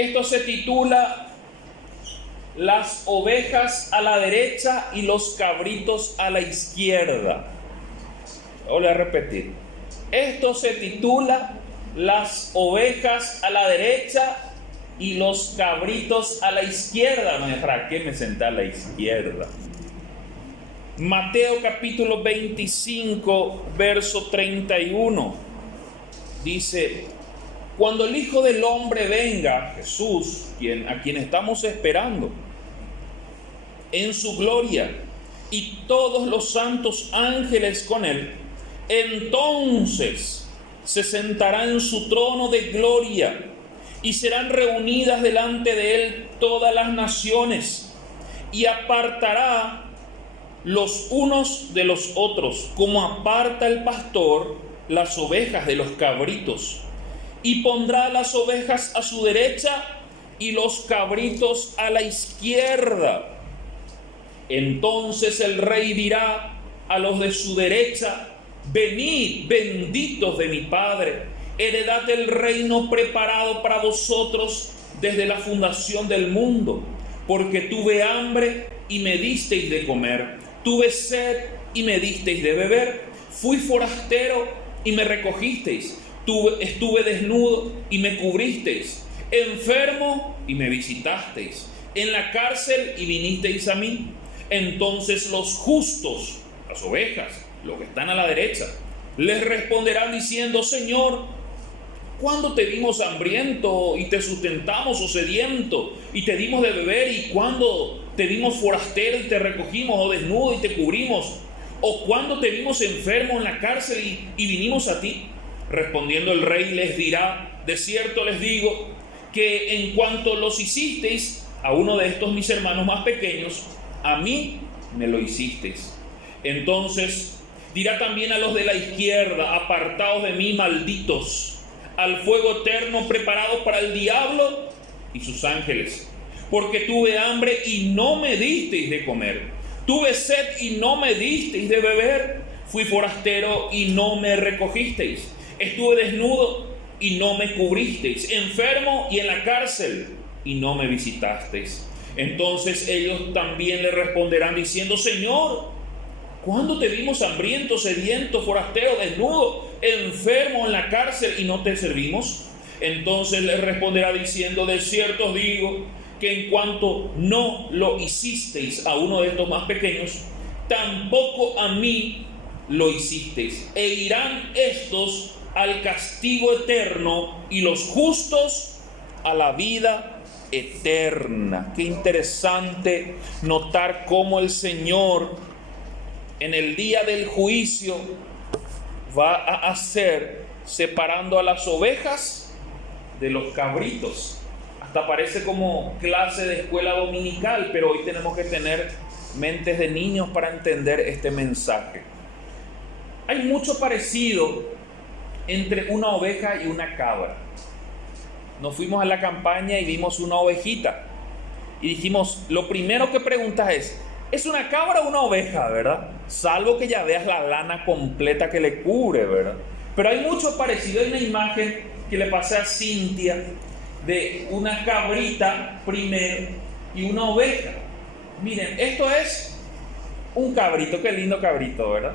Esto se titula Las ovejas a la derecha y los cabritos a la izquierda. Voy a repetir. Esto se titula Las ovejas a la derecha y los cabritos a la izquierda. ¿Para qué me senté a la izquierda? Mateo capítulo 25, verso 31. Dice: cuando el Hijo del Hombre venga, Jesús, a quien estamos esperando, en su gloria, y todos los santos ángeles con él, entonces se sentará en su trono de gloria, y serán reunidas delante de él todas las naciones, y apartará los unos de los otros, como aparta el pastor las ovejas de los cabritos, y pondrá las ovejas a su derecha y los cabritos a la izquierda. Entonces el rey dirá a los de su derecha: venid, benditos de mi Padre, heredad del reino preparado para vosotros desde la fundación del mundo, porque tuve hambre y me disteis de comer, tuve sed y me disteis de beber, fui forastero y me recogisteis, estuve desnudo y me cubristeis, enfermo y me visitasteis, en la cárcel y vinisteis a mí. Entonces los justos, las ovejas, los que están a la derecha, les responderán diciendo: Señor, ¿cuándo te vimos hambriento y te sustentamos, o sediento y te dimos de beber? ¿Y cuándo te vimos forastero y te recogimos, o desnudo y te cubrimos? ¿O cuándo te vimos enfermo en la cárcel y vinimos a ti? Respondiendo el rey les dirá: de cierto les digo que en cuanto los hicisteis a uno de estos mis hermanos más pequeños, a mí me lo hicisteis. Entonces dirá también a los de la izquierda: apartaos de mí, malditos, al fuego eterno preparado para el diablo y sus ángeles. Porque tuve hambre y no me disteis de comer, tuve sed y no me disteis de beber, fui forastero y no me recogisteis, estuve desnudo y no me cubristeis, enfermo y en la cárcel y no me visitasteis. Entonces ellos también le responderán diciendo: Señor, ¿cuándo te vimos hambriento, sediento, forastero, desnudo, enfermo en la cárcel y no te servimos? Entonces les responderá diciendo: de cierto os digo que en cuanto no lo hicisteis a uno de estos más pequeños, tampoco a mí lo hicisteis. E irán estos al castigo eterno y los justos a la vida eterna. Qué interesante notar cómo el Señor en el día del juicio va a hacer separando a las ovejas de los cabritos. Hasta parece como clase de escuela dominical, pero hoy tenemos que tener mentes de niños para entender este mensaje. Hay mucho parecido entre una oveja y una cabra. Nos fuimos a la campaña y vimos una ovejita y dijimos, lo primero que preguntas ¿es una cabra o una oveja, verdad? Salvo que ya veas la lana completa que le cubre, ¿verdad? Pero hay mucho parecido. Hay una imagen que le pasé a Cintia de una cabrita primero y una oveja. Miren, esto es un cabrito, qué lindo cabrito, ¿verdad?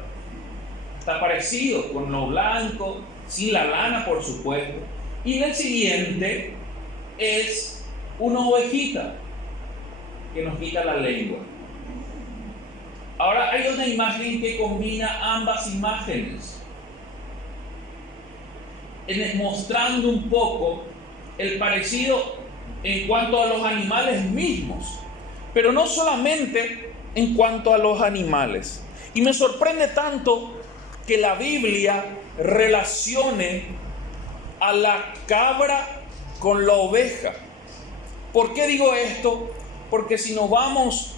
Está parecido con lo blanco, sin la lana, por supuesto. Y el siguiente es una ovejita que nos quita la lengua. Ahora hay una imagen que combina ambas imágenes, mostrando un poco el parecido en cuanto a los animales mismos, pero no solamente en cuanto a los animales. Y me sorprende tanto que la Biblia relacione a la cabra con la oveja. ¿Por qué digo esto? Porque si nos vamos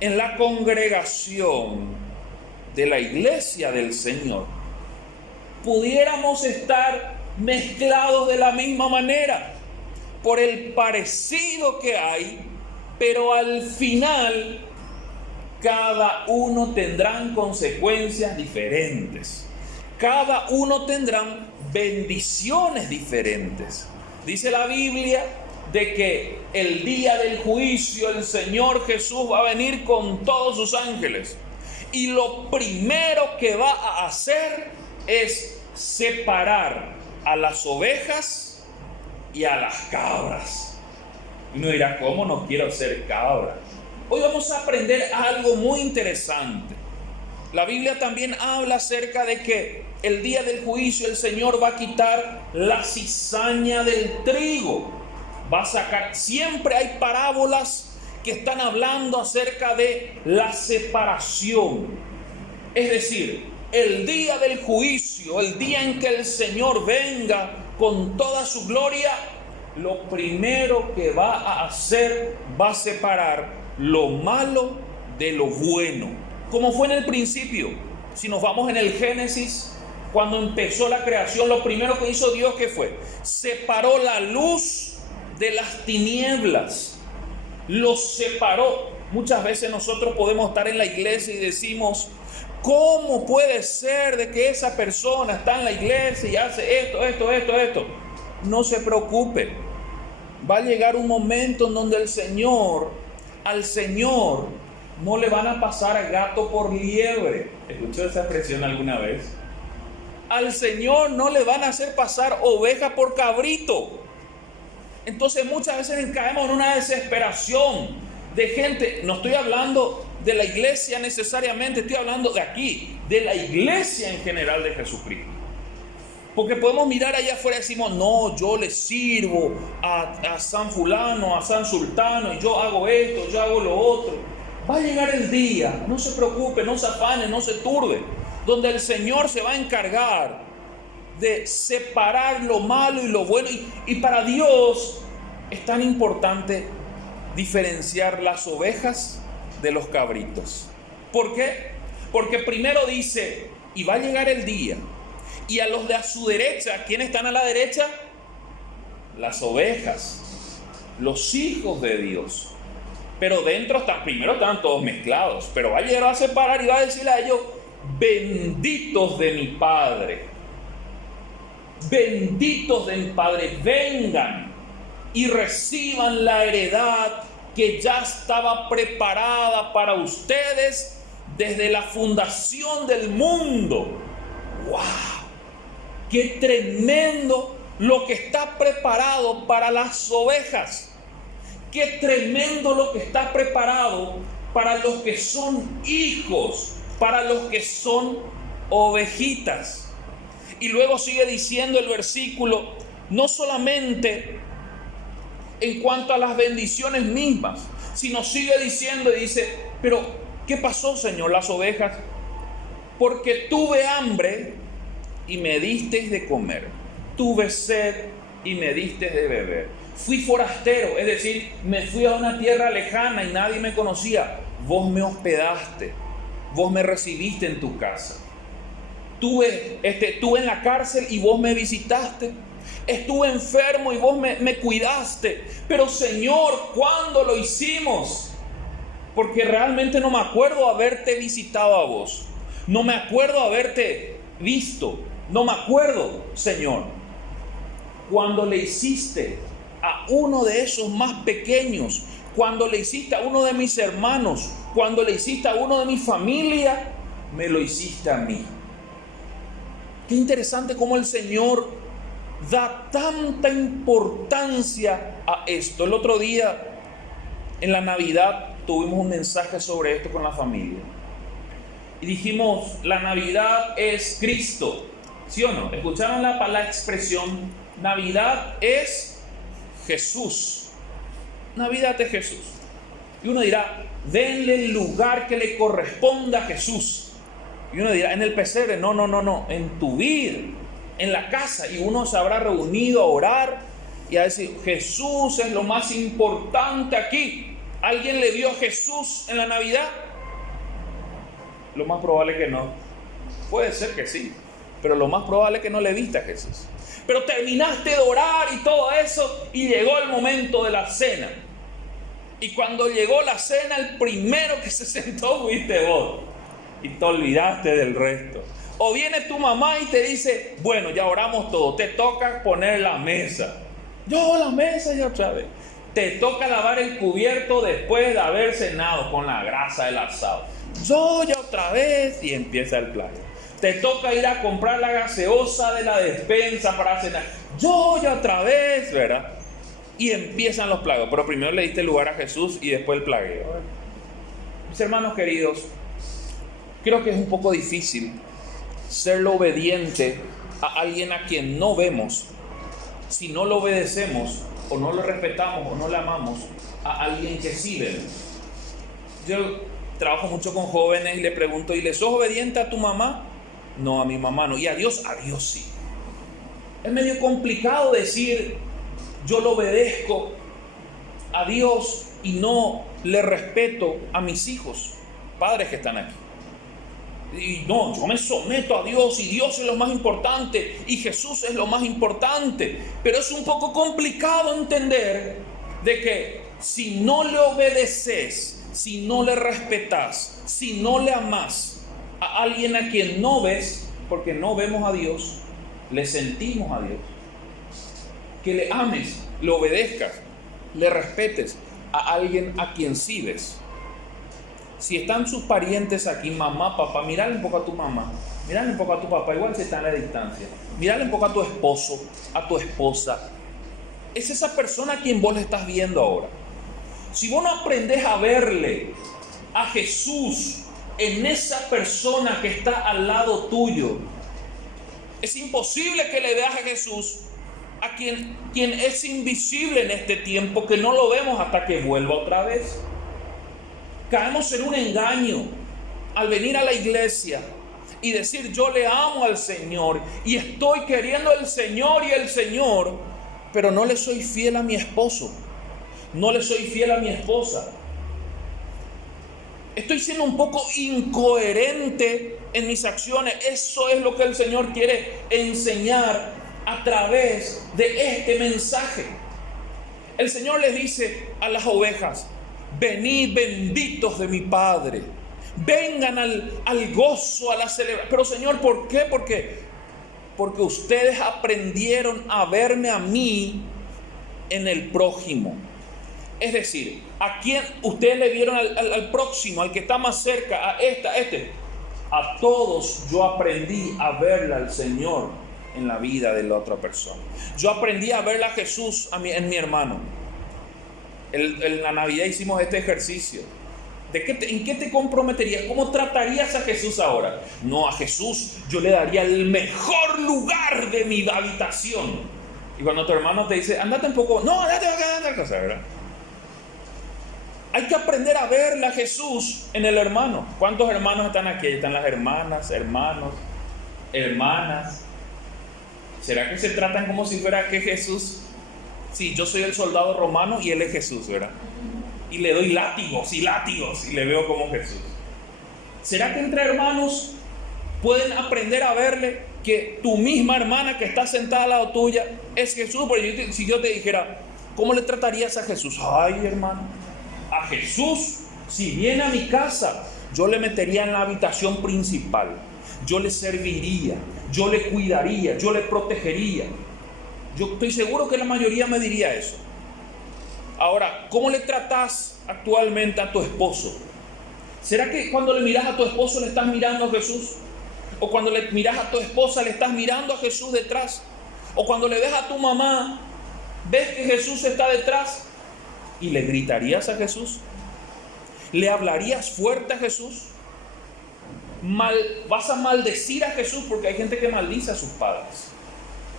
en la congregación de la iglesia del Señor, pudiéramos estar mezclados de la misma manera por el parecido que hay, pero al final cada uno tendrán consecuencias diferentes, cada uno tendrán bendiciones diferentes. Dice la Biblia de que el día del juicio el Señor Jesús va a venir con todos sus ángeles. Y lo primero que va a hacer es separar a las ovejas y a las cabras. Y uno dirá, ¿cómo no quiero ser cabra? Hoy vamos a aprender algo muy interesante. La Biblia también habla acerca de que el día del juicio el Señor va a quitar la cizaña del trigo. Va a sacar, siempre hay parábolas que están hablando acerca de la separación. Es decir, el día del juicio, el día en que el Señor venga con toda su gloria, lo primero que va a hacer va a separar lo malo de lo bueno. Como fue en el principio. Si nos vamos en el Génesis, cuando empezó la creación, lo primero que hizo Dios, ¿qué fue? Separó la luz de las tinieblas. Los separó. Muchas veces nosotros podemos estar en la iglesia y decimos, ¿cómo puede ser de que esa persona está en la iglesia y hace esto? No se preocupe. Va a llegar un momento en donde al Señor no le van a pasar gato por liebre. ¿Escuchó esa expresión alguna vez? Al Señor no le van a hacer pasar oveja por cabrito. Entonces muchas veces caemos en una desesperación de gente. No estoy hablando de la iglesia necesariamente, estoy hablando de aquí, de la iglesia en general de Jesucristo. Porque podemos mirar allá afuera y decimos, no, yo le sirvo a San fulano, a San sultano, y yo hago esto, yo hago lo otro. Va a llegar el día, no se preocupe, no se afane, no se turbe, donde el Señor se va a encargar de separar lo malo y lo bueno. Y para Dios es tan importante diferenciar las ovejas de los cabritos. ¿Por qué? Porque primero dice, y va a llegar el día, y a los de a su derecha, ¿quiénes están a la derecha? Las ovejas, los hijos de Dios. Pero dentro primero están todos mezclados, pero va a llegar a separar y va a decirle a ellos, benditos de mi Padre, benditos de mi Padre, vengan y reciban la heredad que ya estaba preparada para ustedes desde la fundación del mundo. ¡Wow! ¡Qué tremendo lo que está preparado para las ovejas! ¡Qué tremendo lo que está preparado para los que son hijos, para los que son ovejitas! Y luego sigue diciendo el versículo, no solamente en cuanto a las bendiciones mismas, sino sigue diciendo y dice, pero ¿qué pasó, Señor? Las ovejas, porque tuve hambre y me disteis de comer, tuve sed y me disteis de beber, fui forastero, es decir, me fui a una tierra lejana y nadie me conocía, vos me hospedaste, vos me recibiste en tu casa. Estuve en la cárcel y vos me visitaste. Estuve enfermo y vos me cuidaste. Pero Señor, ¿cuándo lo hicimos? Porque realmente no me acuerdo haberte visitado a vos. No me acuerdo haberte visto. No me acuerdo, Señor. Cuando le hiciste a uno de esos más pequeños, cuando le hiciste a uno de mis hermanos, cuando le hiciste a uno de mi familia, me lo hiciste a mí. Qué interesante cómo el Señor da tanta importancia a esto. El otro día, en la Navidad, tuvimos un mensaje sobre esto con la familia. Y dijimos, la Navidad es Cristo. ¿Sí o no? ¿Escucharon la expresión? Navidad es Jesús. Navidad es Jesús. Y uno dirá, denle el lugar que le corresponda a Jesús. Y uno dirá, en el pesebre, no, en tu vida, en la casa. Y uno se habrá reunido a orar y a decir, Jesús es lo más importante aquí. ¿Alguien le dio a Jesús en la Navidad? Lo más probable que no. Puede ser que sí, pero lo más probable es que no le viste a Jesús. Pero terminaste de orar y todo eso, y llegó el momento de la cena. Y cuando llegó la cena, el primero que se sentó fuiste vos. Y te olvidaste del resto. O viene tu mamá y te dice, bueno, ya oramos todo, te toca poner la mesa. Yo la mesa ya otra vez. Te toca lavar el cubierto después de haber cenado con la grasa del asado. Yo ya otra vez, y empieza el plagio. Te toca ir a comprar la gaseosa de la despensa para cenar. Yo ya otra vez, ¿verdad? Y empiezan los plagios. Pero primero le diste lugar a Jesús y después el plagueo. Mis hermanos queridos, creo que es un poco difícil serle obediente a alguien a quien no vemos, si no lo obedecemos o no lo respetamos o no le amamos a alguien que sí vemos. Yo trabajo mucho con jóvenes y le pregunto, ¿y le sos obediente a tu mamá? No, a mi mamá no. ¿Y a Dios? A Dios sí. Es medio complicado decir, yo lo obedezco a Dios y no le respeto a mis hijos, padres que están aquí. Y no, yo me someto a Dios y Dios es lo más importante y Jesús es lo más importante. Pero es un poco complicado entender de que si no le obedeces, si no le respetas, si no le amas a alguien a quien no ves, porque no vemos a Dios, le sentimos a Dios, que le ames, le obedezcas, le respetes a alguien a quien sí ves. Si están sus parientes aquí, mamá, papá, mírale un poco a tu mamá, mírale un poco a tu papá, igual si están a la distancia, mírale un poco a tu esposo, a tu esposa. Es esa persona a quien vos le estás viendo ahora. Si vos no aprendés a verle a Jesús en esa persona que está al lado tuyo, es imposible que le veas a Jesús a quien es invisible en este tiempo, que no lo vemos hasta que vuelva otra vez. Caemos en un engaño al venir a la iglesia y decir yo le amo al Señor y estoy queriendo el Señor y el Señor, pero no le soy fiel a mi esposo, no le soy fiel a mi esposa. Estoy siendo un poco incoherente en mis acciones. Eso es lo que el Señor quiere enseñar a través de este mensaje. El Señor les dice a las ovejas, venid benditos de mi Padre, vengan al gozo, a la celebración. Pero Señor, ¿por qué? Porque ustedes aprendieron a verme a mí en el prójimo. Es decir, ¿a quién ustedes le vieron al próximo, al que está más cerca, a este? A todos yo aprendí a verle al Señor en la vida de la otra persona. Yo aprendí a verle a Jesús en mi hermano. En la Navidad hicimos este ejercicio. ¿En qué te comprometerías? ¿Cómo tratarías a Jesús ahora? No, a Jesús yo le daría el mejor lugar de mi habitación. Y cuando tu hermano te dice, andate un poco, no, andate acá, andate cosa, ¿verdad? Hay que aprender a verle a Jesús en el hermano. ¿Cuántos hermanos están aquí? Están las hermanas, hermanos, hermanas. ¿Será que se tratan como si fuera que Jesús? Sí, yo soy el soldado romano y él es Jesús, ¿verdad? Y le doy látigos y le veo como Jesús. ¿Será que entre hermanos pueden aprender a verle que tu misma hermana que está sentada al lado tuya es Jesús? Porque si yo te dijera, ¿cómo le tratarías a Jesús? Ay, hermano, a Jesús, si viene a mi casa, yo le metería en la habitación principal, yo le serviría, yo le cuidaría, yo le protegería. Yo estoy seguro que la mayoría me diría eso. Ahora, ¿cómo le tratás actualmente a tu esposo? ¿Será que cuando le miras a tu esposo le estás mirando a Jesús? ¿O cuando le miras a tu esposa le estás mirando a Jesús detrás? ¿O cuando le ves a tu mamá, ves que Jesús está detrás y le gritarías a Jesús? ¿Le hablarías fuerte a Jesús? ¿Vas a maldecir a Jesús? Porque hay gente que maldice a sus padres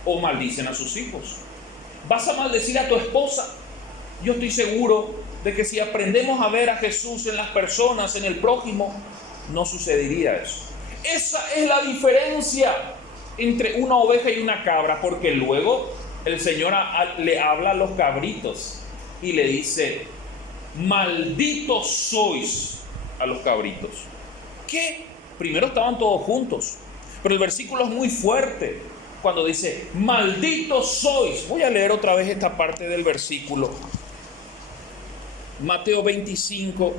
o maldicen a sus hijos. ¿Vas a maldecir a tu esposa? Yo estoy seguro de que si aprendemos a ver a Jesús en las personas, en el prójimo, no sucedería eso. Esa es la diferencia entre una oveja y una cabra, porque luego el Señor le habla a los cabritos y le dice, malditos sois a los cabritos. ¿Qué? Primero estaban todos juntos, pero el versículo es muy fuerte cuando dice, malditos sois. Voy a leer otra vez esta parte del versículo. Mateo 25,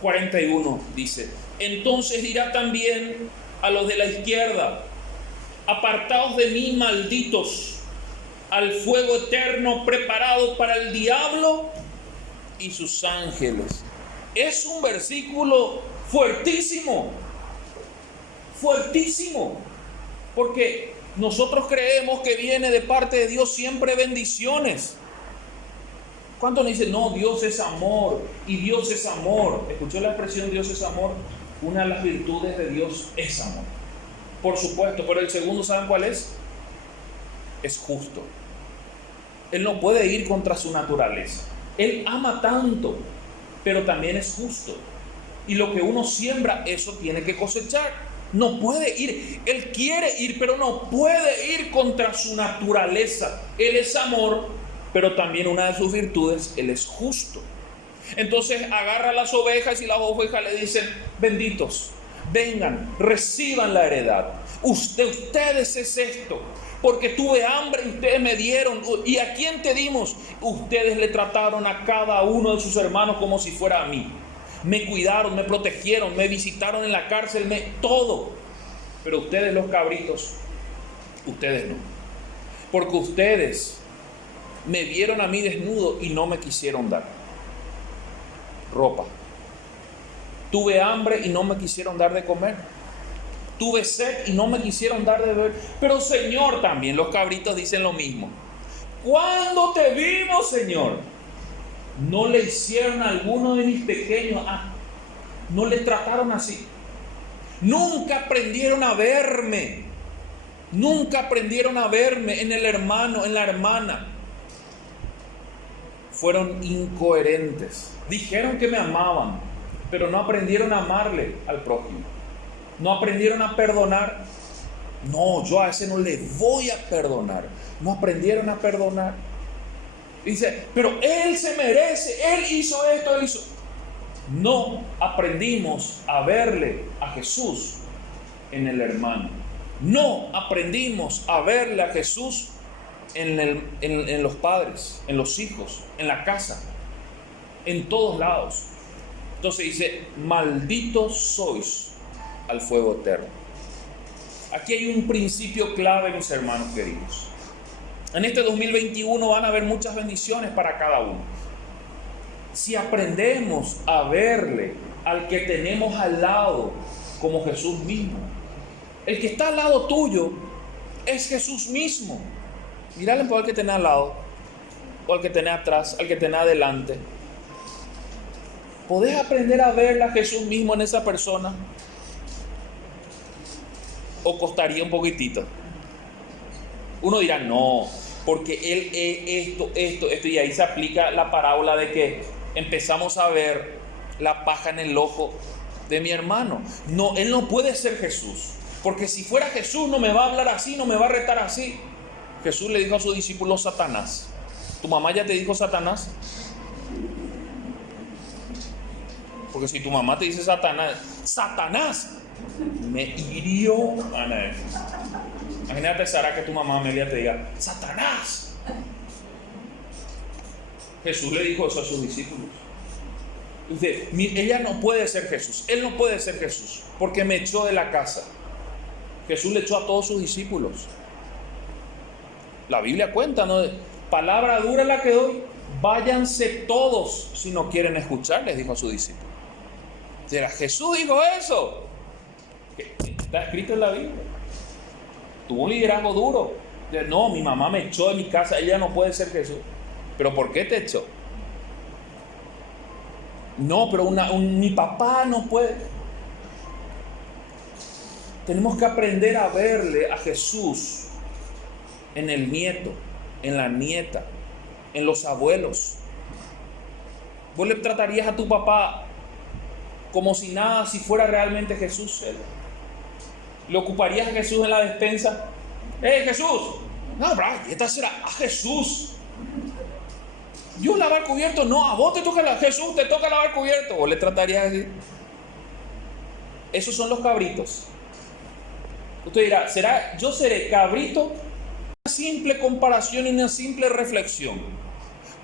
41 dice, entonces dirá también a los de la izquierda, apartaos de mí, malditos, al fuego eterno preparado para el diablo y sus ángeles. Es un versículo fuertísimo, fuertísimo, porque nosotros creemos que viene de parte de Dios siempre bendiciones. ¿Cuántos le dicen, no, Dios es amor y Dios es amor? ¿Escuchó la expresión Dios es amor? Una de las virtudes de Dios es amor. Por supuesto, pero el segundo, ¿saben cuál es? Es justo. Él no puede ir contra su naturaleza. Él ama tanto, pero también es justo. Y lo que uno siembra, eso tiene que cosechar. No puede ir. Él quiere ir, pero no puede ir contra su naturaleza. Él es amor, pero también una de sus virtudes, Él es justo. Entonces agarra las ovejas y las ovejas le dicen, benditos, vengan, reciban la heredad. Ustedes es esto, porque tuve hambre y ustedes me dieron. ¿Y a quién te dimos? Ustedes le trataron a cada uno de sus hermanos como si fuera a mí. Me cuidaron, me protegieron, me visitaron en la cárcel, todo. Pero ustedes, los cabritos, ustedes no. Porque ustedes me vieron a mí desnudo y no me quisieron dar ropa. Tuve hambre y no me quisieron dar de comer. Tuve sed y no me quisieron dar de beber. Pero Señor, también los cabritos dicen lo mismo. ¿Cuándo te vimos, Señor? No le hicieron a alguno de mis pequeños, no le trataron así. Nunca aprendieron a verme. Nunca aprendieron a verme en el hermano, en la hermana. Fueron incoherentes. Dijeron que me amaban, pero no aprendieron a amarle al prójimo. No aprendieron a perdonar. No, yo a ese no le voy a perdonar. No aprendieron a perdonar. Dice, pero él se merece, él hizo esto, él hizo. No aprendimos a verle a Jesús en el hermano. No aprendimos a verle a Jesús en los padres, en los hijos, en la casa, en todos lados. Entonces dice, malditos sois al fuego eterno. Aquí hay un principio clave, mis hermanos queridos. En este 2021 van a haber muchas bendiciones para cada uno. Si aprendemos a verle al que tenemos al lado como Jesús mismo. El que está al lado tuyo es Jesús mismo. Mírale por el que tenés al lado, o al que tenés atrás, al que tenés adelante. ¿Podés aprender a verle a Jesús mismo en esa persona? ¿O costaría un poquitito? Uno dirá, no, porque él es esto, y ahí se aplica la parábola de que empezamos a ver la paja en el ojo de mi hermano. No, él no puede ser Jesús, porque si fuera Jesús no me va a hablar así, no me va a retar así. Jesús le dijo a sus discípulos Satanás. ¿Tu mamá ya te dijo Satanás? Porque si tu mamá te dice Satanás, ¡Satanás! Me hirió. Ana, imagínate, Sara, que tu mamá Amelia te diga ¡Satanás! Jesús le dijo eso a sus discípulos. Dice, ella no puede ser Jesús. Él no puede ser Jesús, porque me echó de la casa. Jesús le echó a todos sus discípulos. La Biblia cuenta, ¿no? Palabra dura la que doy. Váyanse todos si no quieren escuchar, les dijo a sus discípulos. Jesús dijo eso. Está escrito en la Biblia. Tuvo un liderazgo duro. No, mi mamá me echó de mi casa, ella no puede ser Jesús. ¿Pero por qué te echó? No, pero mi papá no puede. Tenemos que aprender a verle a Jesús en el nieto, en la nieta, en los abuelos. ¿Vos le tratarías a tu papá como si nada, si fuera realmente Jesús él? ¿Le ocuparías a Jesús en la despensa? Jesús, no, bro, esta será a Jesús. Yo lavar cubierto, no, a vos te toca Jesús te toca lavar cubierto. ¿O le tratarías así? Esos son los cabritos. Usted dirá, yo seré cabrito? Una simple comparación y una simple reflexión.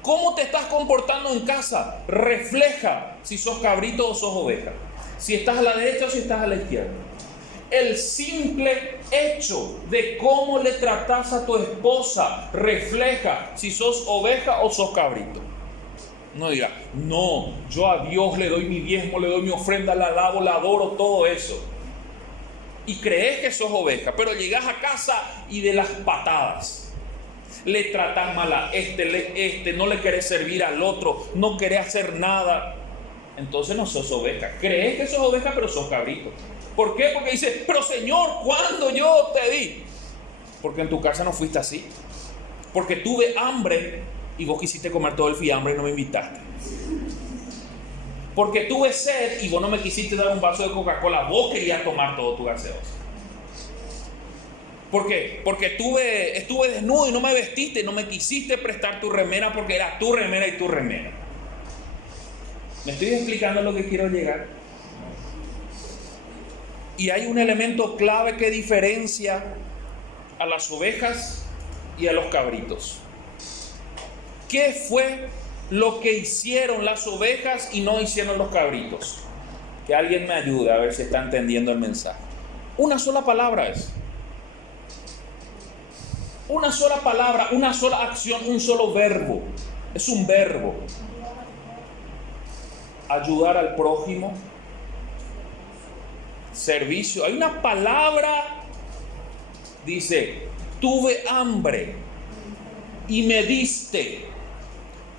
¿Cómo te estás comportando en casa? Refleja si sos cabrito o sos oveja. Si estás a la derecha o si estás a la izquierda. El simple hecho de cómo le tratas a tu esposa refleja si sos oveja o sos cabrito. No diga, no, yo a Dios le doy mi diezmo, le doy mi ofrenda, la alabo, la adoro, todo eso. Y crees que sos oveja, pero llegas a casa y de las patadas. Le tratas mal a no le querés servir al otro, no querés hacer nada. Entonces no sos oveja. Crees que sos oveja, pero sos cabrito. ¿Por qué? Porque dice, pero Señor, ¿cuándo yo te di? Porque en tu casa no fuiste así. Porque tuve hambre y vos quisiste comer todo el fiambre y no me invitaste. Porque tuve sed y vos no me quisiste dar un vaso de Coca-Cola, vos querías tomar todo tu gaseosa. ¿Por qué? Porque estuve desnudo y no me vestiste, no me quisiste prestar tu remera porque era tu remera y tu remera. ¿Me estoy explicando a lo que quiero llegar? Y hay un elemento clave que diferencia a las ovejas y a los cabritos. ¿Qué fue lo que hicieron las ovejas y no hicieron los cabritos? Que alguien me ayude a ver si está entendiendo el mensaje. Una sola palabra es. Una sola palabra, una sola acción, un solo verbo. Es un verbo. Ayudar al prójimo. Servicio. Hay una palabra, dice, tuve hambre y me diste.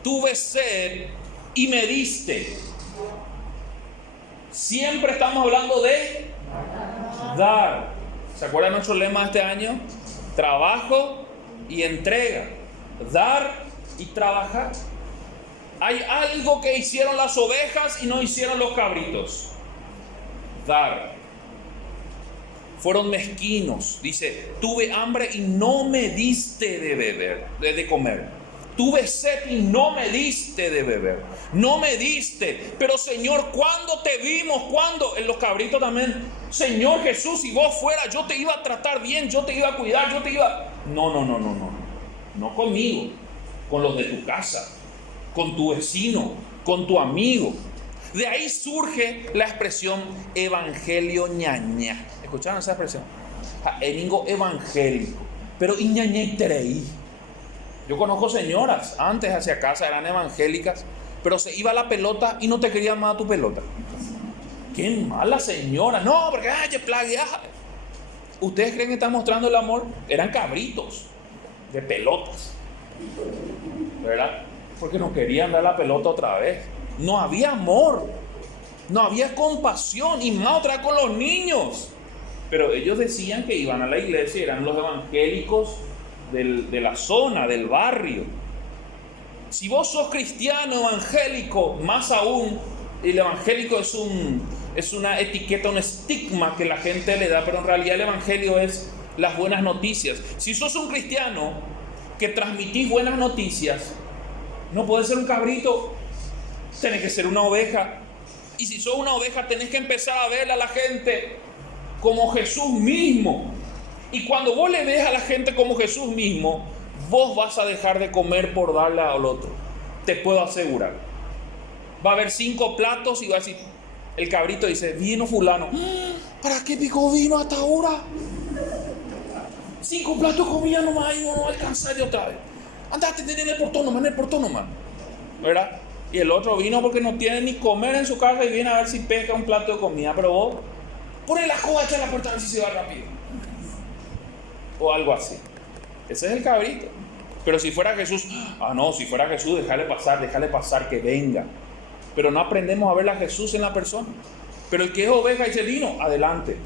Tuve sed y me diste. Siempre estamos hablando de dar. ¿Se acuerdan nuestro lema de este año? Trabajo y entrega. Dar y trabajar. Hay algo que hicieron las ovejas y no hicieron los cabritos. Dar. Fueron mezquinos. Dice, tuve hambre y no me diste de beber, de comer. Tuve sed y no me diste de beber. No me diste. Pero Señor, ¿cuándo te vimos? ¿Cuándo? En los cabritos también. Señor Jesús, si vos fueras, yo te iba a tratar bien, yo te iba a cuidar, yo te iba... No. No conmigo. Con los de tu casa. Con tu vecino. Con tu amigo. De ahí surge la expresión evangelio ñaña. ¿Escucharon esa expresión? Eningo evangélico. Pero ñaña y tereí. Yo conozco señoras, antes hacia casa eran evangélicas, pero se iba la pelota y no te querían más a tu pelota. ¡Qué mala señora! No, porque ¡ay, plaguea! ¿Ustedes creen que están mostrando el amor? Eran cabritos de pelotas, ¿verdad? Porque no querían dar la pelota otra vez. No había amor, no había compasión, y más otra con los niños. Pero ellos decían que iban a la iglesia, eran los evangélicos de la zona, del barrio. Si vos sos cristiano evangélico, más aún, el evangélico es una etiqueta, un estigma que la gente le da, pero en realidad el evangelio es las buenas noticias. Si sos un cristiano que transmitís buenas noticias, no podés ser un cabrito, tenés que ser una oveja. Y si sos una oveja, tenés que empezar a ver a la gente como Jesús mismo. Y cuando vos le ves a la gente como Jesús mismo, vos vas a dejar de comer por darle al otro. Te puedo asegurar. Va a haber 5 platos y va a decir, el cabrito dice, vino fulano. ¿Para qué pico vino hasta ahora? 5 platos de comida nomás y no va a alcanzar de otra vez. Andate en el portón nomás. ¿Verdad? Y el otro vino porque no tiene ni comer en su casa y viene a ver si pesca un plato de comida. Pero vos, ponle la coba, echa la puerta a ver si se va rápido. O algo así. Ese es el cabrito. Pero si fuera Jesús, si fuera Jesús, déjale pasar que venga. Pero no aprendemos a ver a Jesús en la persona. Pero el que es oveja dice, vino, adelante.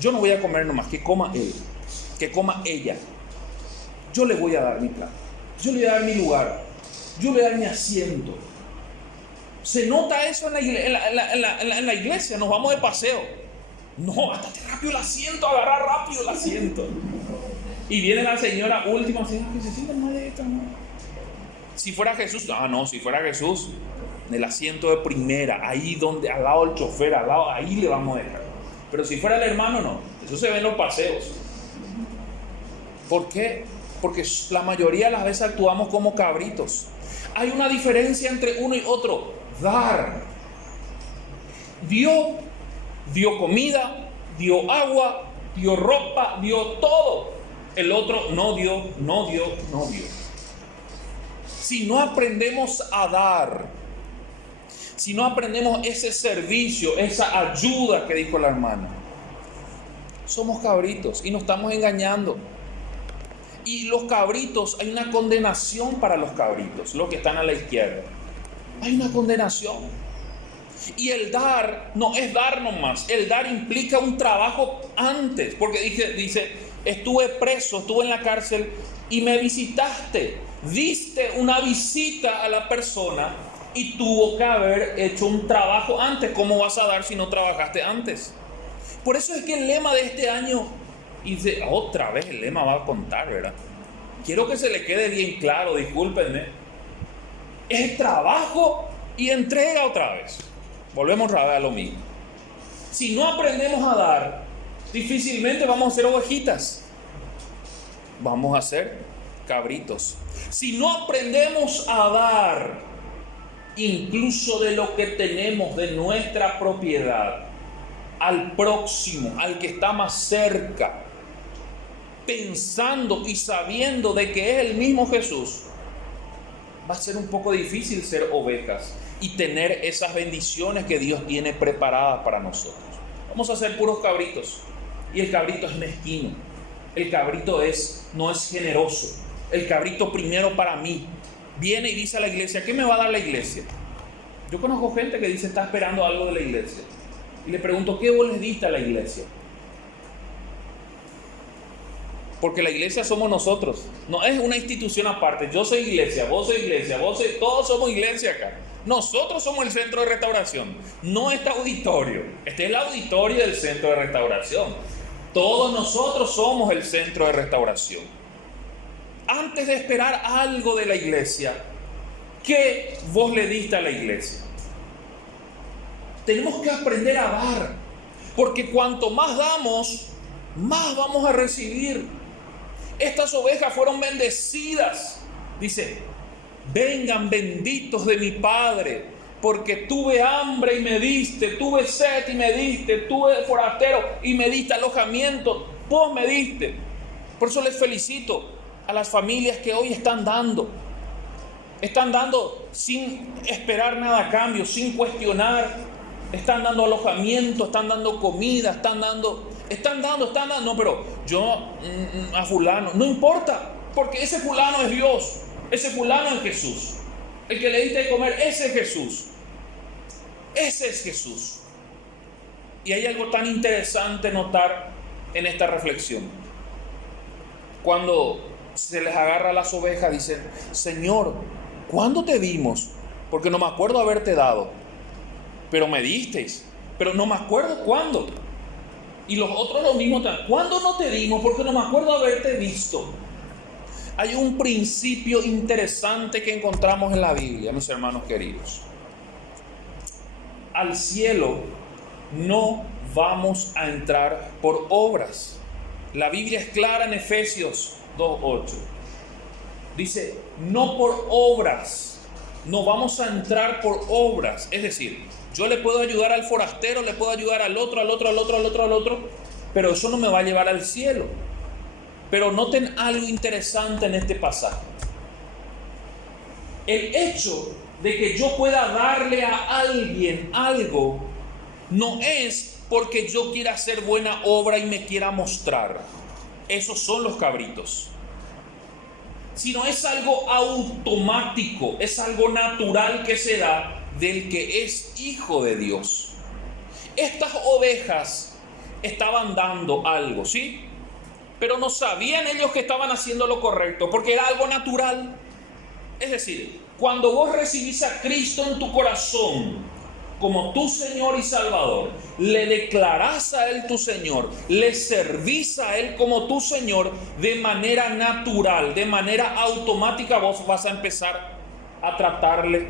Yo no voy a comer nomás, que coma él, que coma ella. Yo le voy a dar mi plato, yo le voy a dar mi lugar, yo le voy a dar mi asiento. Se nota eso en la iglesia, nos vamos de paseo. No, atate rápido el asiento, agarrar rápido el asiento. Y viene la señora última, así, que se sienta mal esta, ¿no? Si fuera Jesús, si fuera Jesús, en el asiento de primera, ahí donde, al lado del chofer, ahí le vamos a dejar. Pero si fuera el hermano, no. Eso se ve en los paseos. ¿Por qué? Porque la mayoría de las veces actuamos como cabritos. Hay una diferencia entre uno y otro. Dar. Dio comida, dio agua, dio ropa, dio todo. El otro no dio. Si no aprendemos a dar, si no aprendemos ese servicio, esa ayuda que dijo la hermana, somos cabritos y nos estamos engañando. Y los cabritos, hay una condenación para los cabritos, los que están a la izquierda. Hay una condenación. Y el dar no es dar nomás. El dar implica un trabajo antes. Porque dice, estuve preso, estuve en la cárcel y me visitaste. Diste una visita a la persona y tuvo que haber hecho un trabajo antes. ¿Cómo vas a dar si no trabajaste antes? Por eso es que el lema de este año, y dice, otra vez el lema va a contar, ¿verdad? Quiero que se le quede bien claro, discúlpenme. Es trabajo y entrega otra vez. Volvemos a lo mismo. Si no aprendemos a dar, difícilmente vamos a ser ovejitas. Vamos a ser cabritos. Si no aprendemos a dar, incluso de lo que tenemos, de nuestra propiedad, al próximo, al que está más cerca, pensando y sabiendo de que es el mismo Jesús, va a ser un poco difícil ser ovejas y tener esas bendiciones que Dios tiene preparadas para nosotros. Vamos a ser puros cabritos. Y el cabrito es mezquino. El cabrito no es generoso. El cabrito primero para mí. Viene y dice a la iglesia, ¿qué me va a dar la iglesia? Yo conozco gente que dice, está esperando algo de la iglesia. Y le pregunto, ¿qué vos les diste a la iglesia? Porque la iglesia somos nosotros. No es una institución aparte. Yo soy iglesia, vos sois iglesia, todos somos iglesia acá. Nosotros somos el centro de restauración. No este auditorio. Este es el auditorio del centro de restauración. Todos nosotros somos el centro de restauración. Antes de esperar algo de la iglesia, ¿qué vos le diste a la iglesia? Tenemos que aprender a dar. Porque cuanto más damos, más vamos a recibir. Estas ovejas fueron bendecidas. Dice, vengan benditos de mi Padre, porque tuve hambre y me diste, tuve sed y me diste, tuve forastero y me diste alojamiento, vos me diste. Por eso les felicito a las familias que hoy están dando sin esperar nada a cambio, sin cuestionar, están dando alojamiento, están dando comida, están dando, no, pero yo a fulano, no importa, porque ese fulano es Dios, ese fulano es Jesús, el que le diste de comer, ese es Jesús, ese es Jesús. Y hay algo tan interesante notar en esta reflexión. Cuando se les agarra las ovejas, dicen, Señor, ¿cuándo te dimos? Porque no me acuerdo haberte dado, pero me disteis, pero no me acuerdo cuándo. Y los otros lo mismo, ¿cuándo no te dimos? Porque no me acuerdo haberte visto. Hay un principio interesante que encontramos en la Biblia, mis hermanos queridos. Al cielo no vamos a entrar por obras. La Biblia es clara en Efesios 2:8. Dice, no por obras. No vamos a entrar por obras. Es decir, yo le puedo ayudar al forastero, le puedo ayudar al otro, pero eso no me va a llevar al cielo. Pero noten algo interesante en este pasaje. El hecho de que yo pueda darle a alguien algo no es porque yo quiera hacer buena obra y me quiera mostrar. Esos son los cabritos. Sino es algo automático, es algo natural que se da del que es hijo de Dios. Estas ovejas estaban dando algo, ¿sí? Pero no sabían ellos que estaban haciendo lo correcto, porque era algo natural. Es decir, cuando vos recibís a Cristo en tu corazón como tu Señor y Salvador, le declarás a Él tu Señor, le servís a Él como tu Señor, de manera natural, de manera automática, vos vas a empezar a tratarle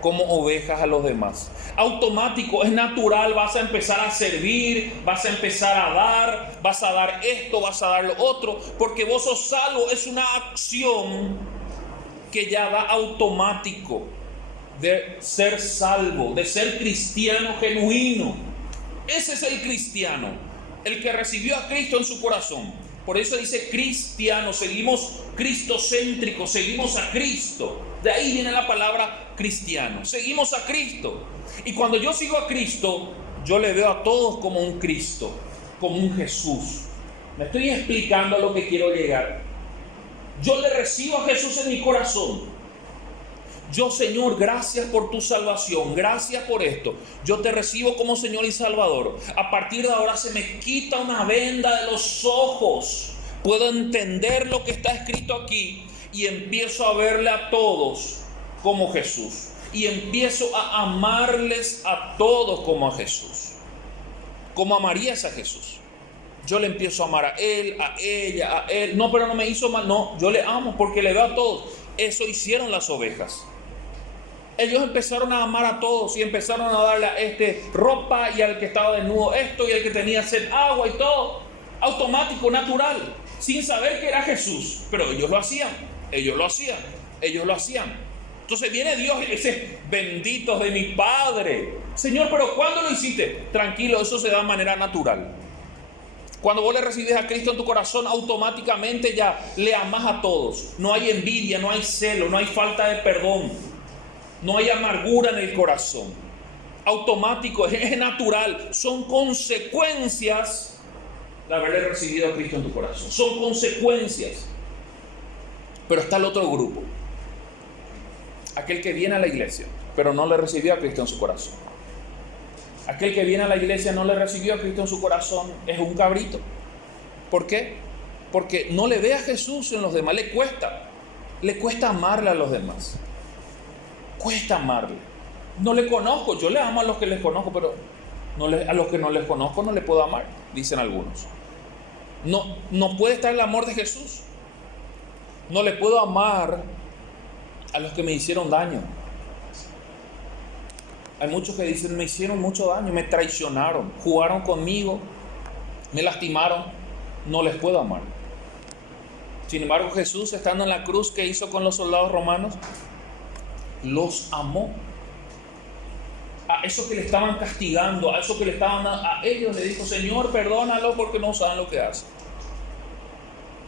como ovejas a los demás. Automático, es natural, vas a empezar a servir, vas a empezar a dar, vas a dar esto, vas a dar lo otro, porque vos sos salvo, es una acción que ya da automático de ser salvo, de ser cristiano genuino. Ese es el cristiano el que recibió a Cristo en su corazón. Por eso dice cristiano, seguimos cristocéntricos, seguimos a Cristo. De ahí viene la palabra cristiano, seguimos a Cristo. Y cuando yo sigo a Cristo, yo le veo a todos como un Cristo, como un Jesús. Me estoy explicando a lo que quiero llegar. Yo le recibo a Jesús en mi corazón. Yo, Señor, gracias por tu salvación, gracias por esto. Yo te recibo como Señor y Salvador. A partir de ahora se me quita una venda de los ojos. Puedo entender lo que está escrito aquí y empiezo a verle a todos como Jesús. Y empiezo a amarles a todos como a Jesús. Como amarías a Jesús. Yo le empiezo a amar a él, a ella, a él. No, pero no me hizo mal. No, yo le amo porque le veo a todos. Eso hicieron las ovejas. Ellos empezaron a amar a todos y empezaron a darle a ropa y al que estaba desnudo esto y al que tenía sed agua y todo. Automático, natural, sin saber que era Jesús. Pero ellos lo hacían, ellos lo hacían, ellos lo hacían. Entonces viene Dios y le dice, benditos de mi Padre. Señor, pero ¿cuándo lo hiciste? Tranquilo, eso se da de manera natural. Cuando vos le recibes a Cristo en tu corazón, automáticamente ya le amás a todos. No hay envidia, no hay celo, no hay falta de perdón. No hay amargura en el corazón. Automático, es natural. Son consecuencias de haberle recibido a Cristo en tu corazón. Son consecuencias. Pero está el otro grupo. Aquel que viene a la iglesia, pero no le recibió a Cristo en su corazón. Aquel que viene a la iglesia no le recibió a Cristo en su corazón, es un cabrito. ¿Por qué? Porque no le ve a Jesús en los demás, le cuesta amarle a los demás. Cuesta amarle. No le conozco, yo le amo a los que les conozco, pero a los que no les conozco no le puedo amar, dicen algunos. No puede estar el amor de Jesús. No le puedo amar a los que me hicieron daño. Hay muchos que dicen, me hicieron mucho daño, me traicionaron, jugaron conmigo, me lastimaron. No les puedo amar. Sin embargo, Jesús, estando en la cruz, ¿qué hizo con los soldados romanos? Los amó. A esos que le estaban castigando, a esos que le estaban a ellos le dijo, Señor, perdónalo porque no saben lo que hacen.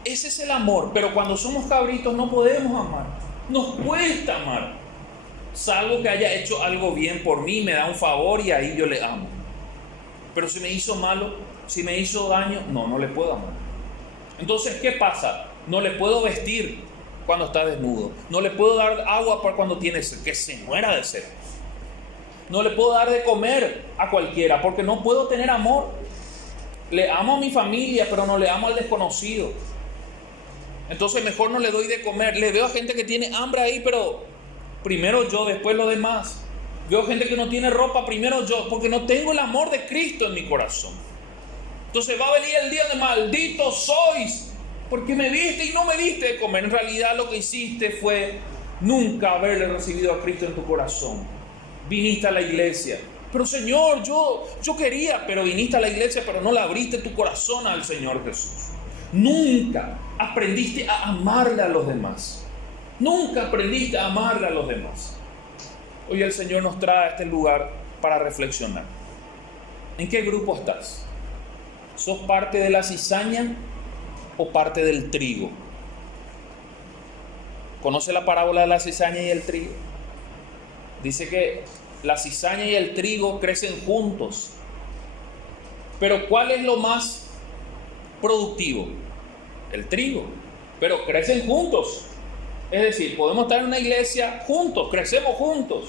Ese es el amor. Pero cuando somos cabritos no podemos amar. Nos cuesta amar. Salvo que haya hecho algo bien por mí, me da un favor y ahí yo le amo. Pero si me hizo malo, si me hizo daño, no le puedo amar. Entonces, ¿qué pasa? No le puedo vestir cuando está desnudo. No le puedo dar agua para cuando tiene sed, que se muera de sed. No le puedo dar de comer a cualquiera porque no puedo tener amor. Le amo a mi familia, pero no le amo al desconocido. Entonces mejor no le doy de comer. Le veo a gente que tiene hambre ahí, pero primero yo, después los demás. Veo gente que no tiene ropa, primero yo, porque no tengo el amor de Cristo en mi corazón. Entonces va a venir el día de malditos sois, porque me viste y no me diste de comer. En realidad lo que hiciste fue nunca haberle recibido a Cristo en tu corazón. Viniste a la iglesia. Pero Señor, yo quería, pero viniste a la iglesia, pero no le abriste tu corazón al Señor Jesús. Nunca aprendiste a amarle a los demás. Nunca aprendiste a amarle a los demás. Hoy el Señor nos trae a este lugar para reflexionar. ¿En qué grupo estás? ¿Sos parte de la cizaña o parte del trigo? ¿Conoce la parábola de la cizaña y el trigo? Dice que la cizaña y el trigo crecen juntos. Pero ¿cuál es lo más productivo? El trigo. Pero crecen juntos. Es decir, podemos estar en una iglesia juntos, crecemos juntos.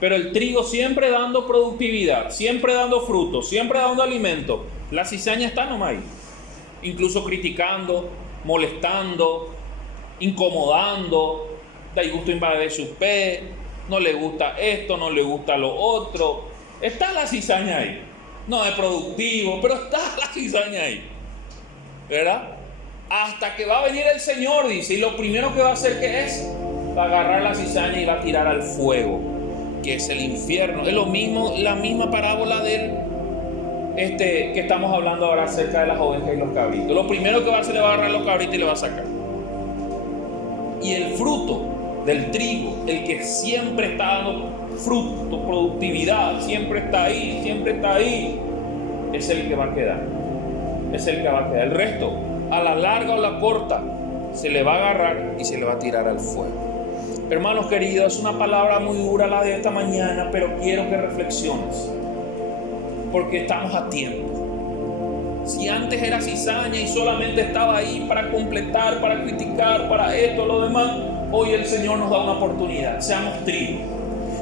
Pero el trigo siempre dando productividad, siempre dando frutos, siempre dando alimento. La cizaña está nomás ahí. Incluso criticando, molestando, incomodando. Da gusto invadir su pe, no le gusta esto, no le gusta lo otro. Está la cizaña ahí. No es productivo, pero está la cizaña ahí. ¿Verdad? Hasta que va a venir el Señor, dice, y lo primero que va a hacer, ¿qué es? Va a agarrar la cizaña y va a tirar al fuego, que es el infierno. Es lo mismo, la misma parábola del que estamos hablando ahora acerca de las ovejas y los cabritos. Lo primero que va a hacer, le va a agarrar los cabritos y le va a sacar. Y el fruto del trigo, el que siempre está dando fruto, productividad, siempre está ahí, es el que va a quedar. Es el que va a quedar. El resto, a la larga o la corta, se le va a agarrar y se le va a tirar al fuego. Hermanos queridos, es una palabra muy dura la de esta mañana, pero quiero que reflexiones, porque estamos a tiempo. Si antes era cizaña y solamente estaba ahí para completar, para criticar, para esto, lo demás, hoy el Señor nos da una oportunidad. Seamos trigo.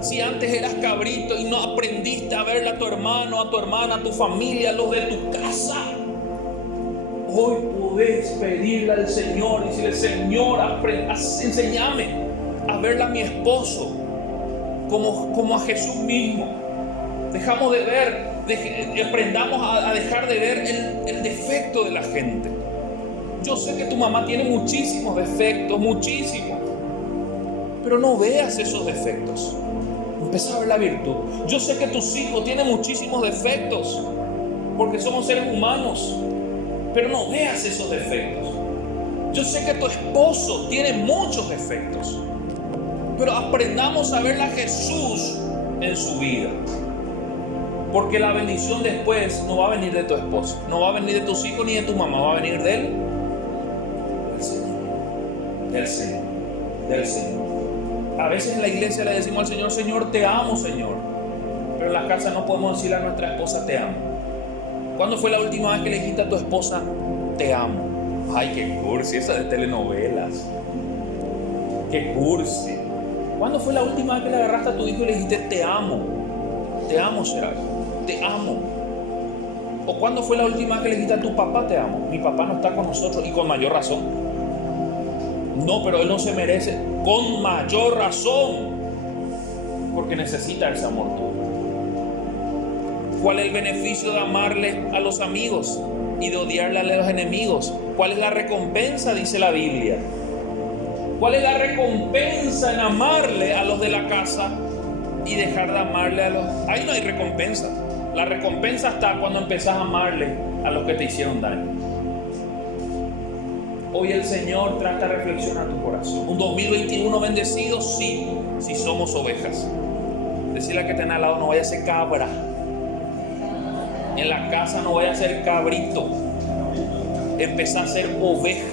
Si antes eras cabrito y no aprendiste a verle a tu hermano, a tu hermana, a tu familia, a los de tu casa, hoy podés pedirle al Señor y decirle: Señor, enséñame a verle a mi esposo como a Jesús mismo. Dejamos de ver, aprendamos a dejar de ver el defecto de la gente. Yo sé que tu mamá tiene muchísimos defectos, muchísimos, pero no veas esos defectos. Empieza a ver la virtud. Yo sé que tus hijos tienen muchísimos defectos, porque somos seres humanos, pero no veas esos defectos. Yo sé que tu esposo tiene muchos defectos, pero aprendamos a ver a Jesús en su vida. Porque la bendición después no va a venir de tu esposo, no va a venir de tus hijos ni de tu mamá, va a venir de él, del Señor, del Señor, del Señor. A veces en la iglesia le decimos al Señor: Señor, te amo, Señor. Pero en la casa no podemos decirle a nuestra esposa: te amo. ¿Cuándo fue la última vez que le dijiste a tu esposa: te amo? Ay, qué cursi, esa de telenovelas. Qué cursi. ¿Cuándo fue la última vez que le agarraste a tu hijo y le dijiste: te amo? Te amo, Será. Te amo. ¿O cuándo fue la última vez que le dijiste a tu papá: te amo? Mi papá no está con nosotros, y con mayor razón. No, pero él no se merece. Con mayor razón, porque necesita ese amor tuyo. ¿Cuál es el beneficio de amarle a los amigos y de odiarle a los enemigos? ¿Cuál es la recompensa? Dice la Biblia. ¿Cuál es la recompensa en amarle a los de la casa y dejar de amarle a los? Ahí no hay recompensa. La recompensa está cuando empezás a amarle a los que te hicieron daño. Hoy el Señor trae esta reflexión a tu corazón. Un 2021 bendecido, sí, si somos ovejas. Decirle a que tenga al lado: no vaya a ser cabra. En la casa no vaya a ser cabrito. Empezá a ser oveja.